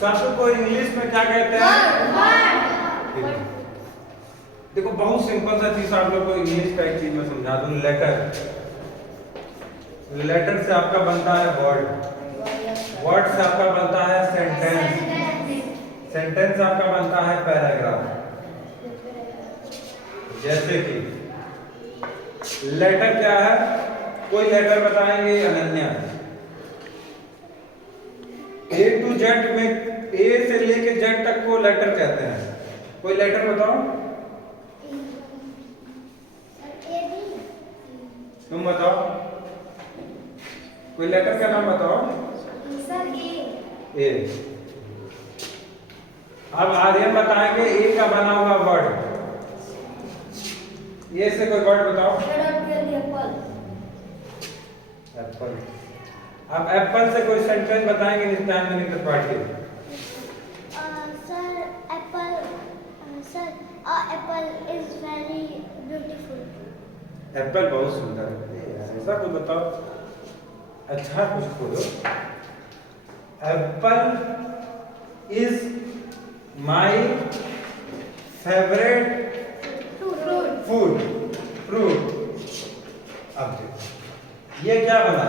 शब्द को इंग्लिश में क्या कहते हैं? देखो बहुत सिंपल सा चीज आप लोग को इंग्लिश का एक चीज में समझा दूं। लेटर, लेटर से आपका बनता है वर्ड, वर्ड से आपका बनता है सेंटेंस, सेंटेंस से आपका बनता है पैराग्राफ। जैसे कि लेटर क्या है, कोई लेटर बताएंगे अनन्या, ए टू जेड में, ए से लेके जेड तक को लेटर कहते हैं। कोई लेटर बताओ, तुम बताओ, कोई लेटर का नाम बताओ। ए। अब आर्यन बताएंगे ए का बना हुआ वर्ड, ए से कोई वर्ड बताओ। एप्पल। अब एप्पल से कोई सेंटेंस बताएंगे Nityanand Tripathi. Sir, apple. Sir, apple is very beautiful. Apple बहुत सुंदर है, ऐसा कुछ बताओ। अच्छा कुछ बोलो। Apple is my favourite food, fruit. अब देखो ये क्या बना,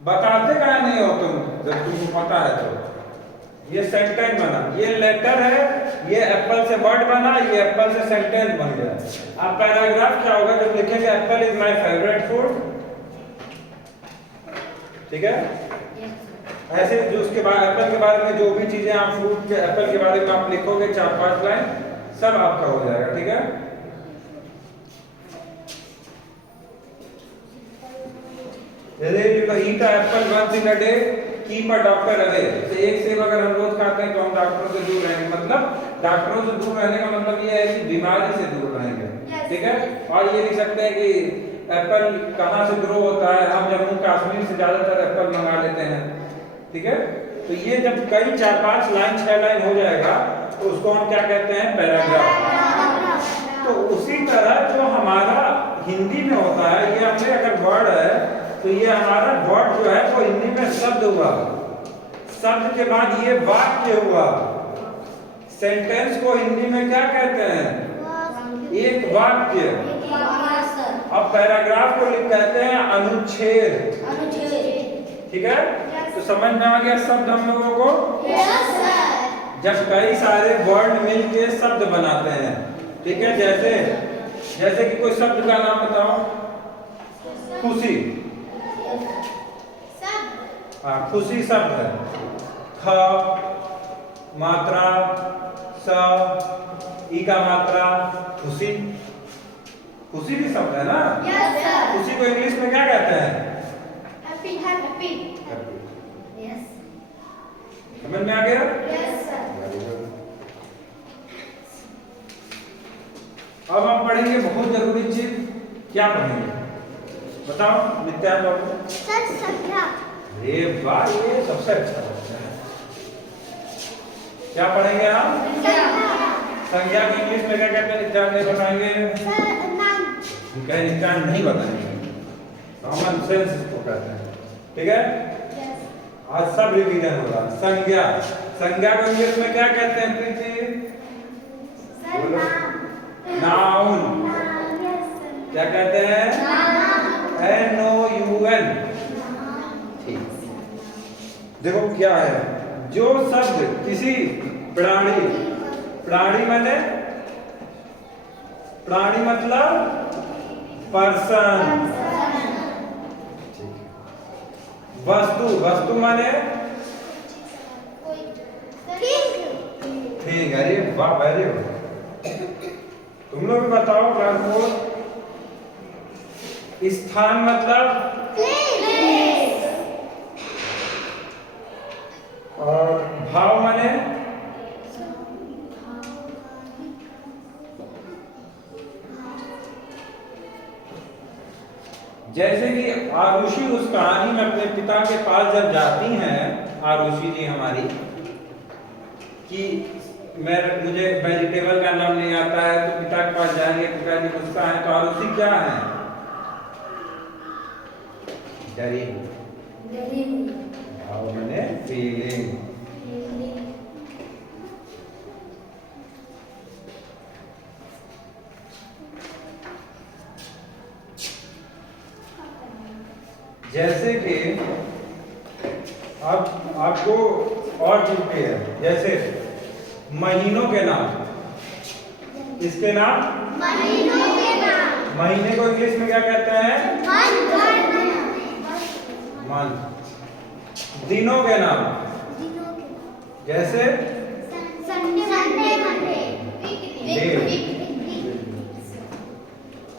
बताते क्या नहीं हो तुम, जब तुमको पता है तो। ये सेंटेंस बना, ये लेटर है, ये एप्पल से वर्ड बना, ये एप्पल से सेंटेंस बन गया। अब पैराग्राफ क्या होगा, जब लिखेंगे Apple is my favourite food, ठीक है। ऐसे जो उसके बाद एप्पल के बारे में जो भी चीजें आप फ्रूट के एप्पल के बारे में आप लिखोगे 4-5 लाइन, सब आपका हो जाएगा, ठीक है। Eat apple once in a day, keep a doctor away. एक सेब अगर हम रोज खाते हैं तो हम डॉक्टरों से दूर रहेंगे। मतलब डॉक्टरों से दूर रहने का मतलब ये है कि बीमारी से दूर रहेंगे, ठीक है। और ये लिख सकते हैं कि एप्पल कहाँ से ग्रो होता है, हम जम्मू कश्मीर से ज्यादातर एप्पल मंगा लेते हैं, ठीक है। तो ये जब कई 4-5 लाइन 6 लाइन हो जाएगा तो उसको हम क्या कहते हैं, पैराग्राफ। तो उसी तरह जो हमारा हिंदी में होता है, ये हमने अगर वर्ड है तो ये हमारा वर्ड जो है वो हिंदी में शब्द हुआ, शब्द के बाद ये वाक्य हुआ। सेंटेंस को हिंदी में क्या कहते हैं, एक वाक्य। अब पैराग्राफ को कहते हैं अनुच्छेद, ठीक है। तो समझ में आ गया शब्द हम लोगों को। जब कई सारे वर्ड मिलके शब्द बनाते हैं, ठीक है। जैसे कि कोई शब्द का नाम बताओ, खुशी। हाँ, खुशी शब्द है, ख मात्रा, स ई का मात्रा, खुशी, खुशी भी शब्द है ना। खुशी को इंग्लिश में क्या कहते हैं, Happy. Yes. समझ में आ गया। Yes, sir. अब हम पढ़ेंगे बहुत जरूरी चीज, क्या पढ़ेंगे बताओ नित्यान बाबू। संख्या। अरे वाह, ये सबसे अच्छा है। क्या पढ़ेंगे हम, संख्या को इंग्लिश में क्या कहते हैं, नित्यान नहीं बताएंगे। कहे नित्यान नहीं बताएंगे, कॉमन सेंस इसको कहते हैं, ठीक है। आज सब रिवीजन होगा। संज्ञा, संज्ञा को इंग्लिश में क्या कहते हैं प्रीति, नाउन। क्या कहते हैं, NOUN। ठीक, देखो क्या है, जो शब्द किसी प्राणी, प्राणी माने, प्राणी मतलब पर्सन, वस्तु, वस्तु माने ठीक है। अरे वाह, वेरी गुड। तुम लोग भी बताओ ट्रांसपोर्ट। स्थान मतलब प्लेस। और भाव माने जैसे कि आरुषि उस कहानी में अपने पिता के पास जब जाती हैं, आरुषि जी हमारी, कि मुझे वेजिटेबल का नाम नहीं आता है, तो पिता के पास जाएंगे, पिताजी गुस्सा है, तो आरुषि क्या है, डरी। भाव माने फीलिंग। जैसे कि अब आपको और चीज भी है, जैसे महीनों के नाम, इसके नाम महीनों के नाम, महीने को इंग्लिश में क्या कहते हैं? मंथ। दिनों के नाम, दिनों के नाम, जैसे संडे, मंडे, डे।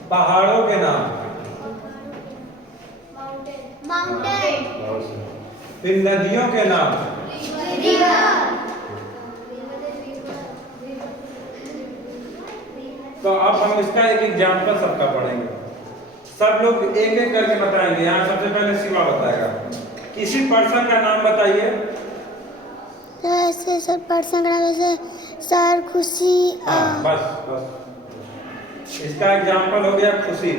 पहाड़ों के नाम, माउंटेन, फिर नदियों के नाम, तो अब हम इसका एक एग्जाम्पल सबका पढ़ेंगे। सब लोग एक एक करके बताएंगे। यहाँ सबसे पहले शिवा बताएगा। किसी पर्सन का नाम बताइए। ऐसे सब पर्सन का नाम जैसे सर, खुशी। हाँ, बस इसका एग्जाम्पल हो गया खुशी।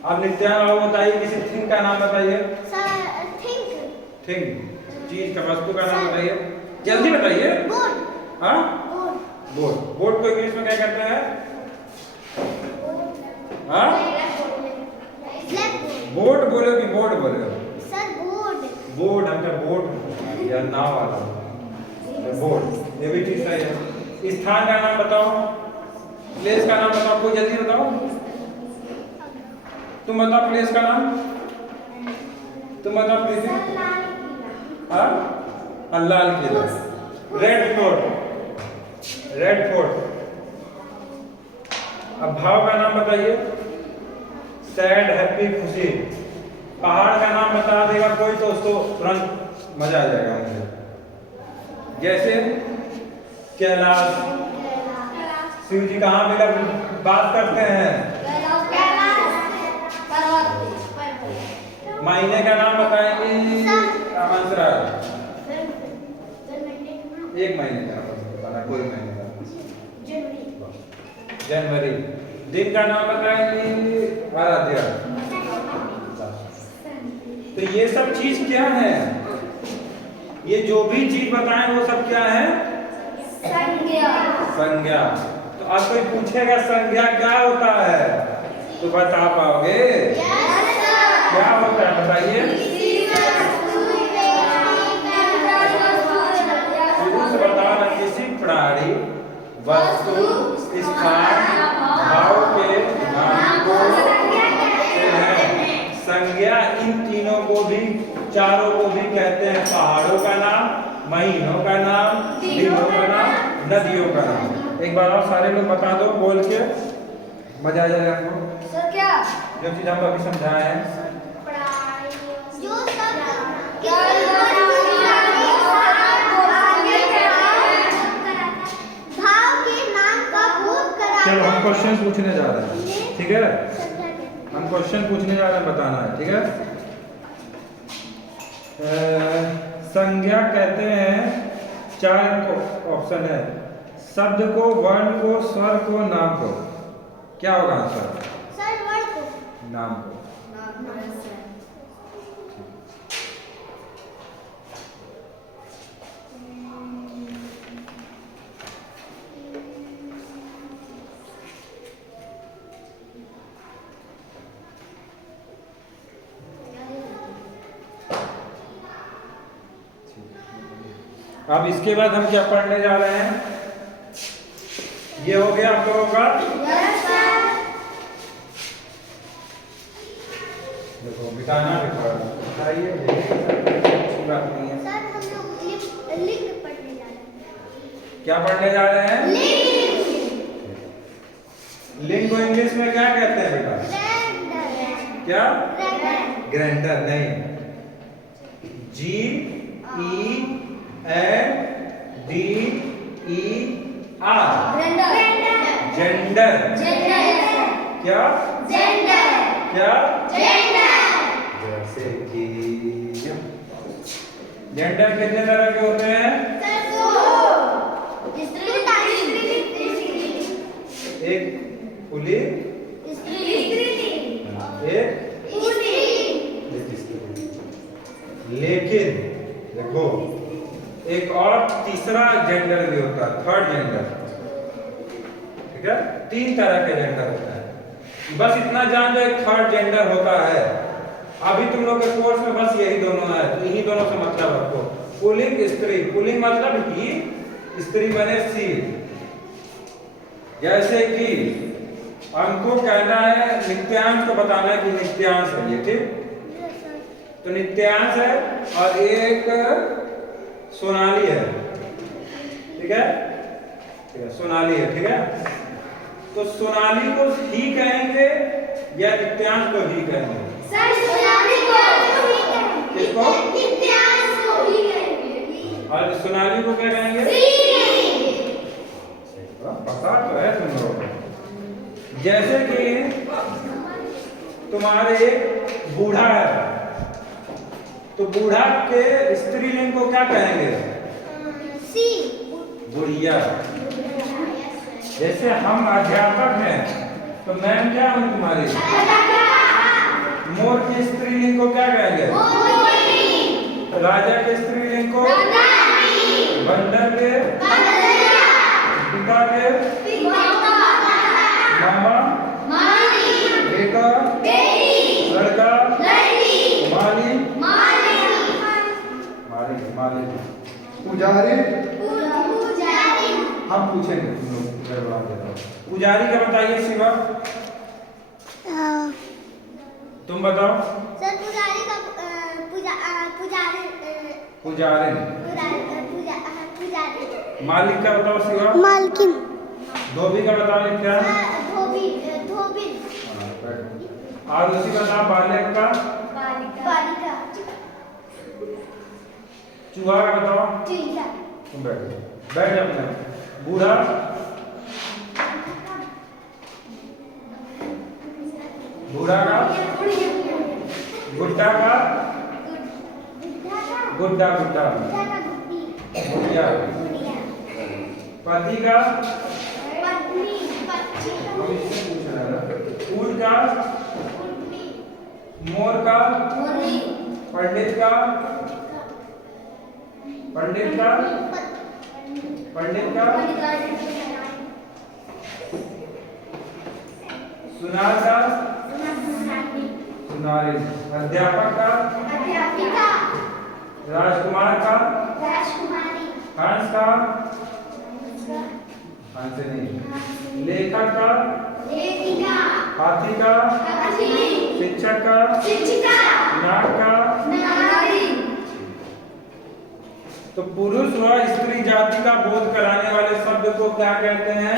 अब नित्यान बाबू बताइए, किसी थिंग का नाम बताइए। थिंग, चीज का, वस्तु का नाम बताइए, जल्दी बताइए। हाँ, बोर्ड। बोर्ड को इंग्लिश में क्या कहते हैं? हाँ, बोर्ड बोलो कि बोर्ड बोलो? बोर्ड, हमका बोर्ड या नाव वाला बोर्ड, ये भी चीज सही है। स्थान का नाम बताओ, प्लेस का नाम बताओ, कोई जल्दी बताओ। तुम बताओ प्लेस का नाम, तुम बताओ प्लेस। हाँ, Lal Qila, red fort, red fort. अब भाव का नाम बताइए। सैड, हैप्पी, खुशी। पहाड़ का नाम बता देगा कोई तो उसको तुरंत मजा आ जाएगा मुझे। जैसे कैलाश, शिव जी कहाँ मिलकर बात करते हैं? महीने का नाम बताएंगे आंसर। एक महीने का बताना, कोई महीने का। जनवरी। दिन का नाम बताएंगे आराध्या। तो ये सब चीज क्या है? ये जो भी चीज बताएं वो सब क्या है? संज्ञा। तो आज कोई पूछेगा संज्ञा क्या होता है तो बता पाओगे? क्या होता है बताइए? शुरू से बताओ ना। किसी प्राणी, वस्तु, स्थान, भाव के नाम को संज्ञा, इन तीनों को भी, चारों को भी कहते हैं। पहाड़ों का नाम, महीनों का नाम, दिनों का नाम, नदियों का नाम। एक बार और सारे लोग बता दो बोल के, मजा आ जाएगा आपको। सर क्या? जो चीज हम अभी समझाए हैं। जो सब भाव के नाम का बोध कराता है। चलो हम क्वेश्चन पूछने जा रहे हैं, ठीक है? हम क्वेश्चन पूछने जा रहे हैं, बताना है, ठीक है? संज्ञा कहते हैं, 4 ऑप्शन है। शब्द को, वर्ण को, स्वर को, नाम को। क्या होगा आंसर? सर वर्ड को, नाम को। अब इसके बाद हम क्या पढ़ने जा रहे हैं? ये हो गया आप लोगों का। देखो बिताना भी पड़ा, बताइए, अच्छी बात नहीं है। सर हम लोग लिंग पढ़ने जा रहे हैं। क्या पढ़ने जा रहे हैं? लिंग को इंग्लिश में क्या कहते हैं बेटा? क्या? ग्राइंडर नहीं, GENDER। जेंडर। क्या? क्या? जैसे कि जेंडर कितने तरह के होते हैं? एक पुल्लिंग, एक लेकिन देखो एक और तीसरा जेंडर भी होता है, थर्ड जेंडर, ठीक है। 3 तरह के जेंडर होता है, बस इतना जान जाओ एक थर्ड जेंडर होता है। अभी तुम लोग के कोर्स में बस यही दोनों है, तो इन्हीं दोनों से मतलब रखो। पुल्लिंग स्त्री, पुल्लिंग मतलब ही, स्त्री बने सी। जैसे कि हमको कहना है नित्यांश को बताना है कि नित्यांश है ये, ठीक। तो नित्यांश है और एक सोनाली है, ठीक है, ठीक है, सोनाली है, ठीक है। तो सोनाली को ही कहेंगे या नित्यांश को ही कहेंगे? सर सोनाली को किसको? नित्यांश को ही कहेंगे। और सोनाली को क्या कहेंगे? पता तो है तुम लोगों को। जैसे कि तुम्हारे बूढ़ा है, तो बूढ़ा के स्त्रीलिंग को क्या कहेंगे? सी। बुढ़िया। जैसे हम अध्यापक हैं, तो मैम क्या हूँ तुम्हारी? मोर के स्त्रीलिंग को क्या कहेंगे? राजा के स्त्रीलिंग को? बंदर के? पिता के? मामा? बेटा? लड़का? माली? माली। पुजारी? हम पूछेंगे तुम लोग जवाब देना। पुजारी का बताइए शिवा, तुम बताओ। सर पुजारी का पुजारी। पुजारी। मालिक का बताओ शिवा। मालकिन। धोबी का बताओ क्या? धोबी। और उसी बताओ बालक का? बालिका। चूहा का बताओ। चूहा। तुम बैठ जाओ अपने। बूढ़ा? बूढ़ा का? गुड्डा का? गुड्डा। गुड़िया। पति का? ऊँट का? मोर का? पंडित का? सुनार का? सुनारी। अध्यापक का? राजकुमार का? हंस का? हंस नहीं। लेखक का? हाथी का? शिक्षक का? नाग का? तो पुरुष व स्त्री जाति का बोध कराने वाले शब्द को क्या कहते हैं?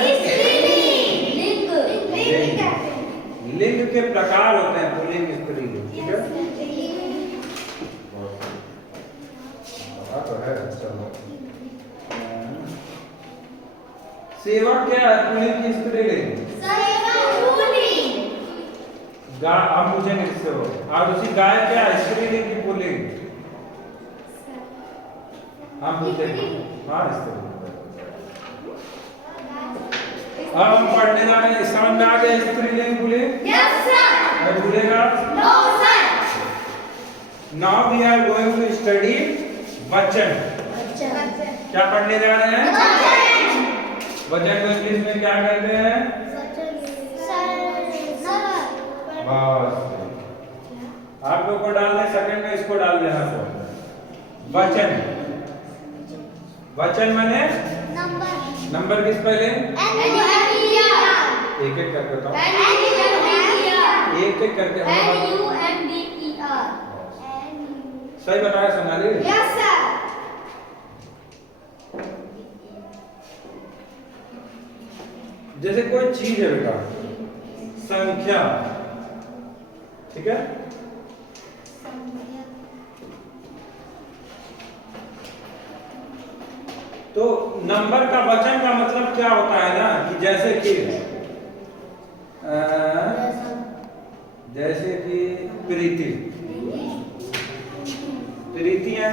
लिंग के प्रकार होते हैं, पुल्लिंग स्त्रीलिंग, ठीक है। तो है, चलो। सेवक क्या है? पुल्लिंग की स्त्रीलिंग? हम पूछेंगे इससे हो। और उसी गाय क्या है? स्त्रीलिंग की पुल्लिंग? हम पूछेंगे। हाँ स्त्रीलिंग। अब हम पढ़ने जा रहे हैं, समझ में आ गया स्त्रीलिंग पुल्लिंग? Yes sir. मैं भूलेगा? No sir. Now we are going to study वचन। क्या पढ़ने जा रहे हैं? वचन को इंग्लिश में क्या कहते हैं? बस आप लोग को डालने सेकंड में इसको डाल देना। तो वचन माने नंबर किस पहले? एक एक करके बताओ। एक एक करके सही बताया सोनाली? Yes sir. जैसे कोई चीज है बेटा, संख्या, ठीक है। तो नंबर का वचन का मतलब क्या होता है ना, कि जैसे कि प्रीति है,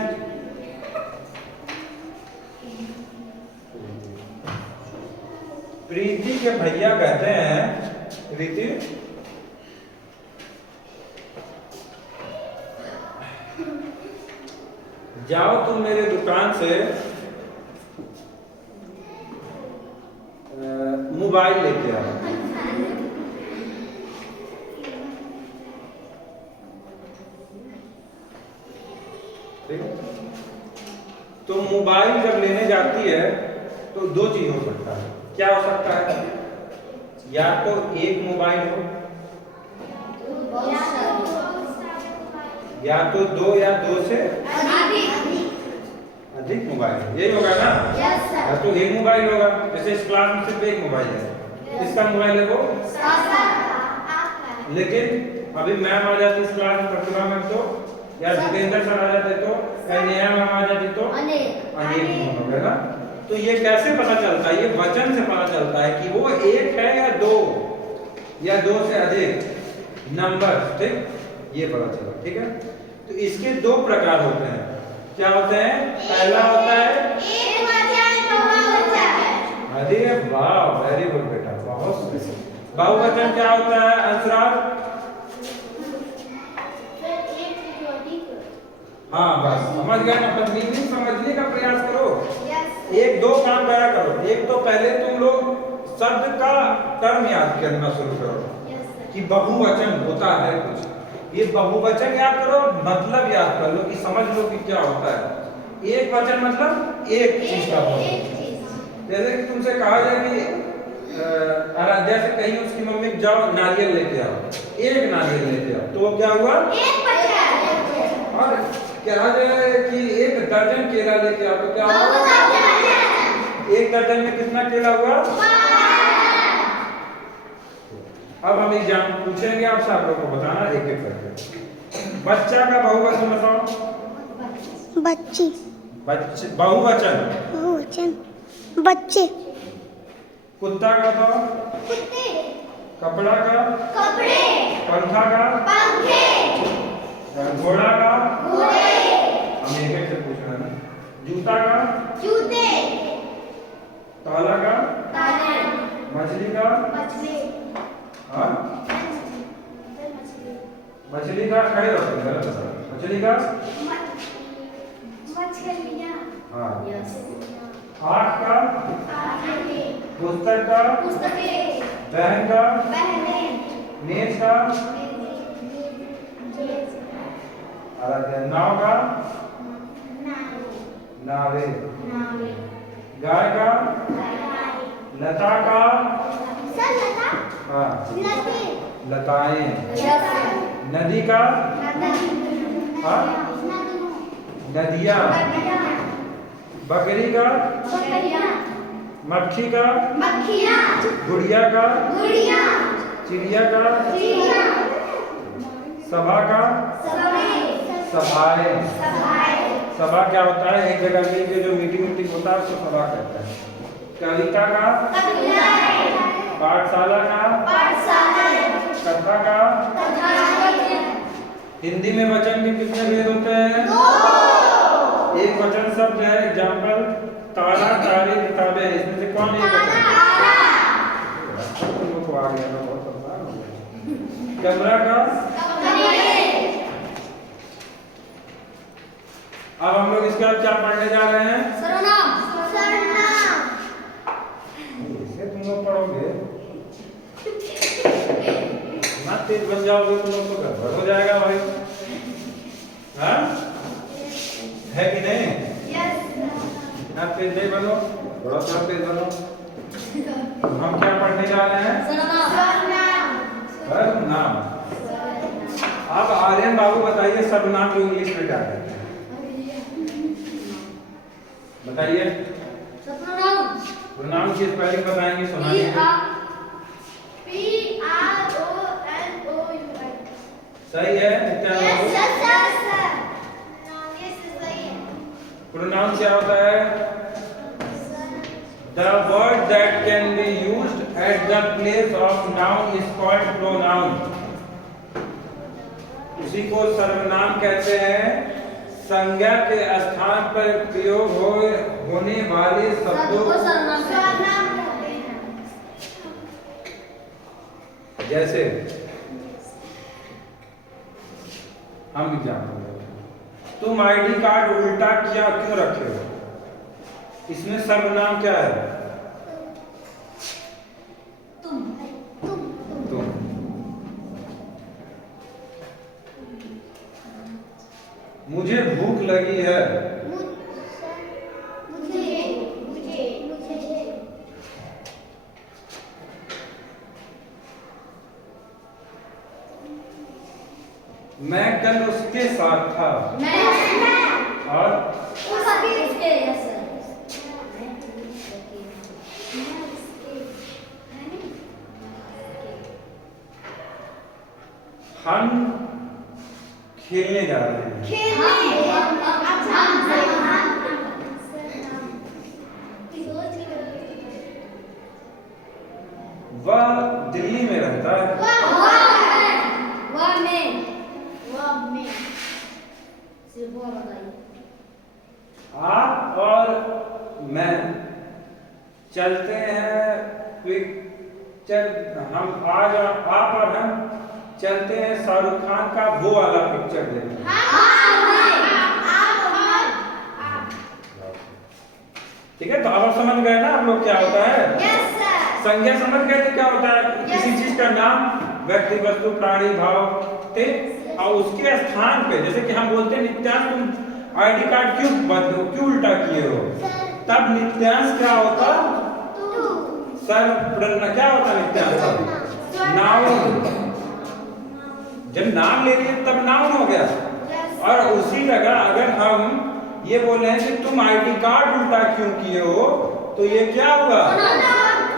प्रीति के भैया कहते हैं प्रीति जाओ तुम मेरे दुकान से मोबाइल लेके आओ। ठीक है? तो मोबाइल जब लेने जाती है तो दो चीज हो सकता है। क्या हो सकता है? या तो एक मोबाइल हो, या तो दो या दो से अधिक मोबाइल। यही होगा ना? या तो एक मोबाइल होगा, जैसे इस क्लास में सिर्फ एक मोबाइल है, इसका मोबाइल है वो। लेकिन अभी मैम आ जाती इस क्लास में, प्रतिभा मैम तो, या जितेंद्र सर आ जाते तो, या नेहा मैम आ जाती तो अनेक होगा ना। तो ये कैसे पता चलता है? ये वचन से पता चलता है कि वो एक है या दो से अधिक नंबर। ठीक, ये पता चला। ठीक है, तो इसके दो प्रकार होते हैं। क्या होते हैं? पहला होता है अरे वाह, वेरी गुड बेटा, बहुत। बहुवचन क्या होता है अंशराज? हाँ बस समझ गए ना। बस मीनिंग समझने का प्रयास करो। एक दो काम करा करो। एक तो पहले तुम लोग शब्द का टर्म याद करना शुरू करो कि बहुवचन होता है कुछ। ये बहुवचन याद करो, मतलब याद कर लो कि समझ लो कि क्या होता है। एक वचन मतलब एक चीज का बहुवचन। जैसे कि तुमसे कहा जाए कि आराध्या से कहीं उसकी मम्मी जाओ नारियल लेके आओ, एक नारियल लेके आओ, तो वो क्या हुआ? और कहा जाए कि एक दर्जन केला लेके आओ, तो क्या हुआ? एक दर्जन में कितना केला हुआ? अब हम एग्जाम पूछेंगे आपसे, आप लोग को बताना एक एक करके। बच्चा का बहुवचन बताओ। बच्ची। बच्चे बहुवचन। बहुवचन बच्चे। कुत्ता का बताओ। कुत्ते। कपड़ा का। कपड़े। पंखा का। पंखे। घोड़ा का। घोड़े। हम एक एक से पूछ रहे हैं। जूता का। जूते। ताला का। ताले। मछली का। मछली। हाँ, मछली का खड़े रहो, गलत है। मछली का। मछलियाँ। हाँ। आँख का। पुस्तक का। पुस्तकें। बहन का। बहनें। मेज का। नाव का। नावे। गाय का। लता का। हाँ, लताएं। नदी का। हाँ, नदियाँ। बकरी का। मक्खी का। गुड़िया का। चिड़िया का। सभा का। सभाएं। सभा क्या होता है? एक जगह मिलकर जो मीटिंग होता है उसको सभा कहते हैं। कविता का। पाठशाला का। कथा का। हिंदी में वचन के कितने भेद होते हैं? एक वचन शब्द है, एग्जाम्पल तारा, तारे, किताबें। इसमें से कौन एक वचन? तुम लोग को आ गया ना, बहुत परेशान हो गए। कमरा का। अब हम लोग इसके बाद क्या पढ़ने जा रहे हैं? इसे तुम लोग पढ़ोगे ना, तेज बन जाओगे तुम लोग तो गड़बड़ हो जाएगा भाई। हाँ, है कि नहीं? ना तेज नहीं बनो, थोड़ा सा तेज बनो। हम क्या पढ़ने जा रहे हैं? सर्वनाम। अब आर्यन बाबू बताइए सर्वनाम को इंग्लिश में क्या कहते हैं? बताइए। प्रोनाउन की स्पेलिंग बताएंगे, सुनाइए। सही है? प्रोनाउन क्या होता है? The word that can be used at the place of noun is called pronoun. उसी को सर्वनाम कहते हैं। संज्ञा के स्थान पर प्रयोग होने वाले शब्दों को सर्वनाम कहते हैं। जैसे हम एग्जाम्पल तुम आईडी कार्ड उल्टा क्या क्यों रखे हो? इसमें सर्वनाम क्या है? तुम तुम। मुझे भूख लगी है। मैं कल उसके साथ था। और हम खेलने जा रहे हैं। वह दिल्ली में रहता है। आप और मैं चलते हैं हम आज आप और हम चलते हैं शाहरुख खान का वो वाला पिक्चर देखने। ठीक है, तो अब आप समझ गए ना आप लोग क्या होता है? संज्ञा समझ गए थे क्या होता है? किसी चीज का नाम, व्यक्ति, वस्तु, प्राणी, भाव थे और उसके स्थान पे, जैसे कि हम बोलते हैं नित्यांश तुम आईडी कार्ड क्यों उल्टा किए हो, तब नित्यांश क्या होता? सर्वनाम। क्या होता नित्यांश? नाउन। जब नाम ले लिए तब नाउन हो गया। और उसी जगह अगर हम ये बोल रहे हैं कि तुम आईडी कार्ड उल्टा क्यों किए हो, तो ये क्या होगा?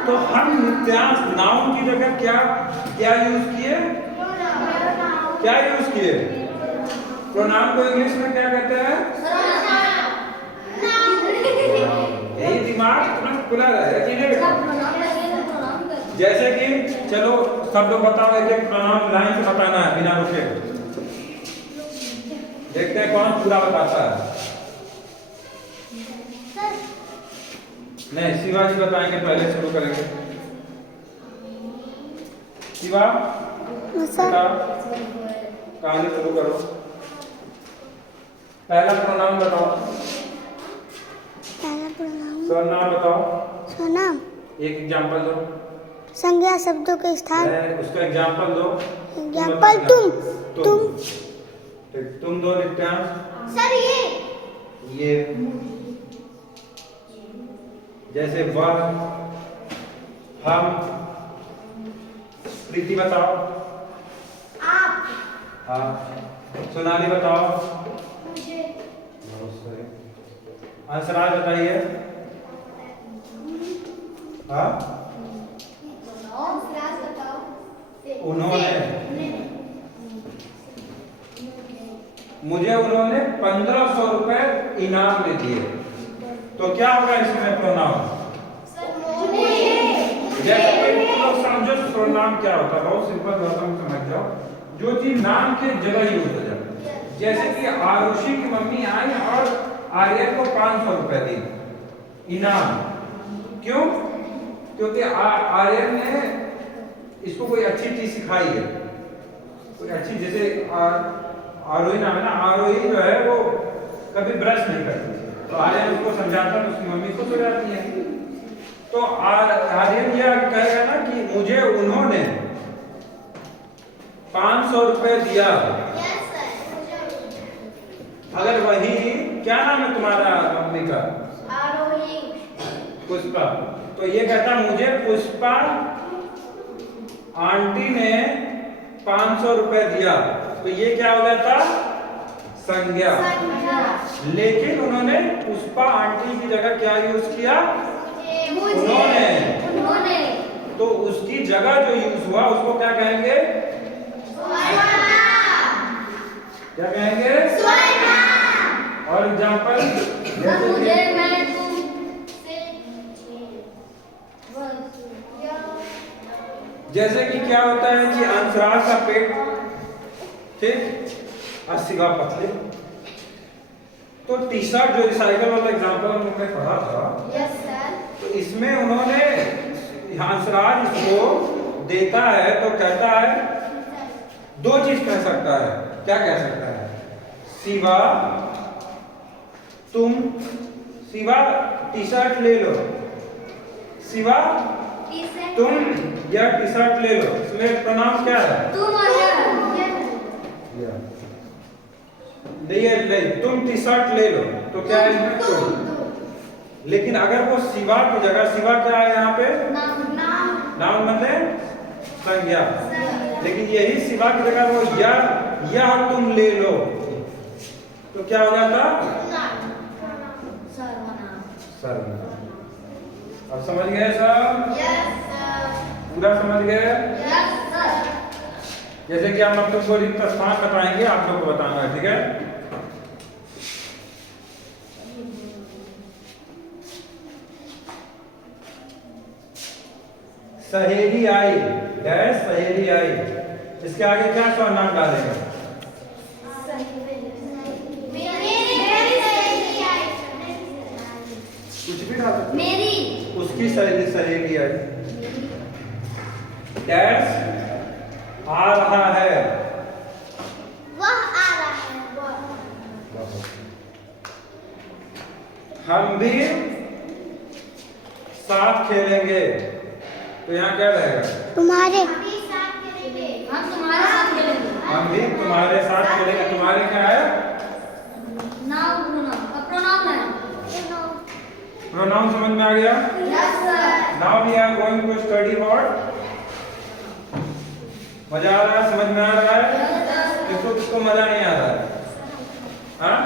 तो हम नित्यांश नाउन की जगह क्या यूज किए? क्या यूज किए? प्रोनाउन को इंग्लिश में क्या कहते हैं? यही दिमाग तुरंत खुला रहे चीजें। जैसे कि चलो सब लोग बताओ, एक प्रोनाउन लाइन से बताना है बिना रुके। देखते हैं कौन पूरा बताता है। नहीं, शिवाजी बताएंगे, पहले शुरू करेंगे। शिवा कहानी शुरू करो। पहला प्रोनाउन बताओ। सर्वनाम बताओ। सर्वनाम एक एग्जांपल दो। संज्ञा शब्दों के स्थान। उसका एग्जांपल दो। एग्जांपल तुम दो नित्यांश। सर ये जैसे वह, हम। प्रीति बताओ। आप। हाँ। सोनाली बताओ। मुझे। बहुत सही। हंसराज बताइए। हाँ। उन्होंने। मुझे उन्होंने 1500 रुपए इनाम में दिए। तो क्या होगा इसमें प्रोनाउन? जैसे कि लोग समझो प्रोनाउन क्या होता है, बहुत सिंपल भाषा में समझ जाओ। जो चीज नाम के जगह यूज हो जाए, जैसे कि आरुषि की मम्मी आई और आर्यन को 500 रुपए दी इनाम। क्यों? क्योंकि आर्यन ने इसको कोई अच्छी चीज सिखाई है, कोई अच्छी, जैसे आरोही नाम है ना, आरोही जो है वो कभी ब्रश नहीं करती, तो आर्यन उसको समझाता तो उसकी मम्मी खुश हो जाती है। तो आर्यन यह कहेगा ना कि मुझे उन्होंने 500 रुपए दिया। अगर वही, क्या नाम है तुम्हारा मम्मी का? आरोही। पुष्पा। तो ये कहता मुझे पुष्पा आंटी ने 500 रुपए दिया, तो ये क्या हो जाता? संज्ञा। लेकिन उन्होंने पुष्पा आंटी की जगह क्या यूज किया? उन्होंने। तो उसकी जगह जो यूज हुआ उसको क्या कहेंगे? क्या कहेंगे? और एग्जांपल जैसे कि क्या होता है कि अंसराज का पेट, ठीक, 80 का पतले। तो टी शर्ट जो रिसाइकल वाला एग्जांपल हम लोग ने पढ़ा था, तो इसमें उन्होंने हंसराज इसको देता है तो कहता है, दो चीज कह सकता है। क्या कह सकता है? शिवा तुम शिवा टी शर्ट ले लो। शिवा तुम यह टी शर्ट ले लो। इसमें प्रोनाउन क्या है? तुम और यह। ले तुम टी शर्ट ले लो तो क्या है इसमें? तुम। लेकिन अगर वो शिवा की जगह, शिवा क्या है यहाँ पे? नाउन मतलब संज्ञा। लेकिन यही शिवा की जगह वो यह तुम ले लो तो क्या हो जाता? सर्वनाम। अब समझ गए सब? पूरा समझ गए? जैसे कि हम अब तुमको रिक्त स्थान बताएंगे, आप लोग को बताना है, ठीक है? सहेली आई, डैश सहेली आई, इसके आगे क्या सर्वनाम डालेंगे? कुछ भी डाल सकते। मेरी। उसकी सहेली आई। डैश आ रहा है, वह आ रहा है, वह। हम भी साथ खेलेंगे तो यहाँ क्या रहेगा? तुम्हारे। हम तुम्हारे साथ खेलेंगे। हम भी तुम्हारे साथ खेलेंगे। तुम्हारे क्या है? प्रोनाउन है। प्रोनाउन समझ में आ गया? Yes, sir. Now we are going to study what? मजा आ रहा है? समझ में आ रहा है? किसको किसको मजा नहीं आ रहा है? हाँ?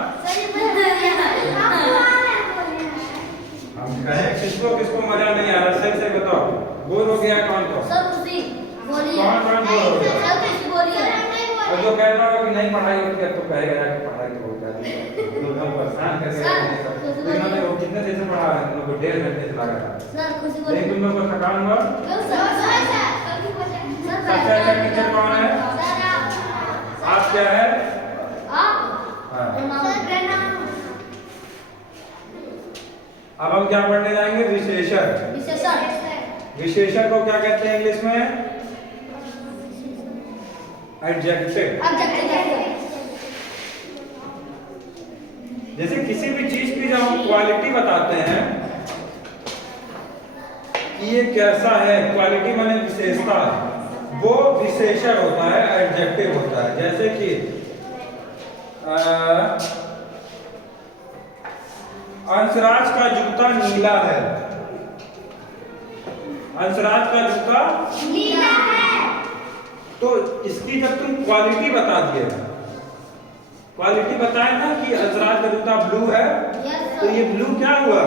हम कहें किसको किसको मजा नहीं आ रहा? सही से बताओ। बोर हो गया कौन कौन? कौन कौन बोर हो गया? और जो कहता होगा कि नहीं पढ़ाई होती है तो कहेगा यार कि पढ़ाई तो होता है, तो हम परेशान कर रहे हैं। इन्होंने वो कितने देर से पढ़ा रहे हैं? तुम लोग को 1.5 घंटे से लगा था। लेकिन तुम लोग को थकान हुआ? सबसे अच्छा टीचर कौन है? आप क्या है? हाँ। अब हम क्या पढ़ने जाएंगे? विशेषण। विशेषण को क्या कहते हैं इंग्लिश में? एडजेक्टिव। जैसे किसी भी चीज की जब हम क्वालिटी बताते हैं कि ये कैसा है, क्वालिटी माने विशेषता, वो विशेषण होता है, एडजेक्टिव होता है। जैसे कि अंशराज का जूता नीला है। अंशराज का जूता नीला है। तो इसकी जब तुम क्वालिटी बता दिए, क्वालिटी बताए ना कि अंशराज का जूता ब्लू है, तो ये ब्लू क्या हुआ?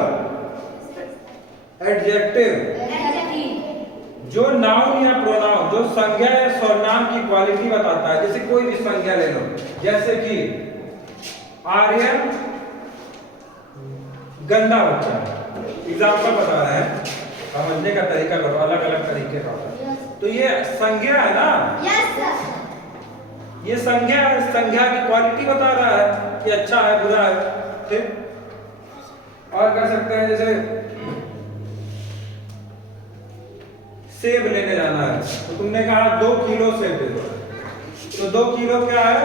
एडजेक्टिव। जो नाउन या प्रोनाउन, जो संज्ञा या सर्वनाम की क्वालिटी बताता है। जैसे कोई भी संज्ञा ले लो, जैसे कि आर्यन गंदा बच्चा है। एग्जाम्पल बता रहे हैं, समझने का तरीका करो, अलग अलग तरीके का होता है। तो ये संज्ञा है ना? ये संज्ञा है, संज्ञा की क्वालिटी बता रहा है कि अच्छा है, बुरा है। ठीक। और कर सकते हैं जैसे सेब लेने जाना है, तो तुमने कहा 2 किलो सेब दे दो, तो 2 किलो क्या है?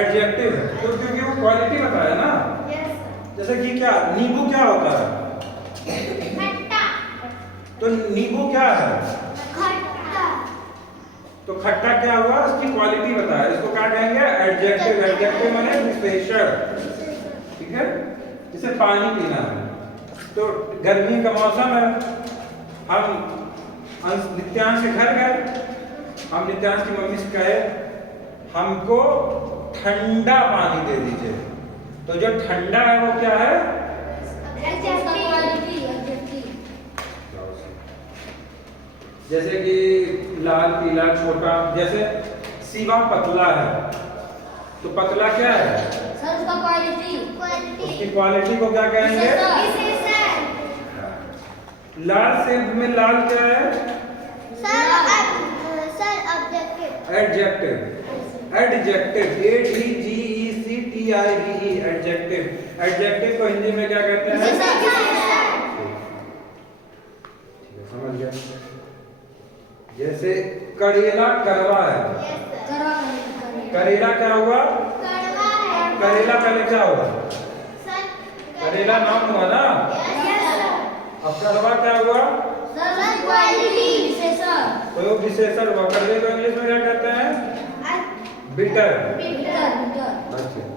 एडजेक्टिव है, तो क्योंकि वो क्वालिटी बताया ना। जैसे कि क्या नींबू क्या होता है? खट्टा। तो नींबू क्या है? खट्टा। तो खट्टा क्या हुआ? उसकी क्वालिटी बताया। इसको क्या कहेंगे? एडजेक्टिव। एडजेक्टिव माने विशेषण। ठीक है? जैसे पानी पीना है, तो गर्मी का मौसम है, हम नित्यांश के घर गए, हम नित्यांश की मम्मी से कहे हमको ठंडा पानी दे दीजिए, तो जो ठंडा है वो क्या है? जैसे कि लाल, पीला, छोटा। जैसे शिवा पतला है, तो पतला क्या है? उसकी क्वालिटी को क्या कहेंगे? लाल सेब में लाल क्या है? Adjective. Adjective. ADJECTIVE। Adjective. Adjective को हिंदी में क्या कहते हैं? समझ गया? जैसे करेला कड़वा है। करेला क्या हुआ? करेला पहले क्या हुआ? पहला नाउन हुआ ना, अब कर्वा क्या हुआ, तो वो विशेषण हुआ। कर्वे को इंग्लिश में क्या कहते हैं, बिटर। अच्छा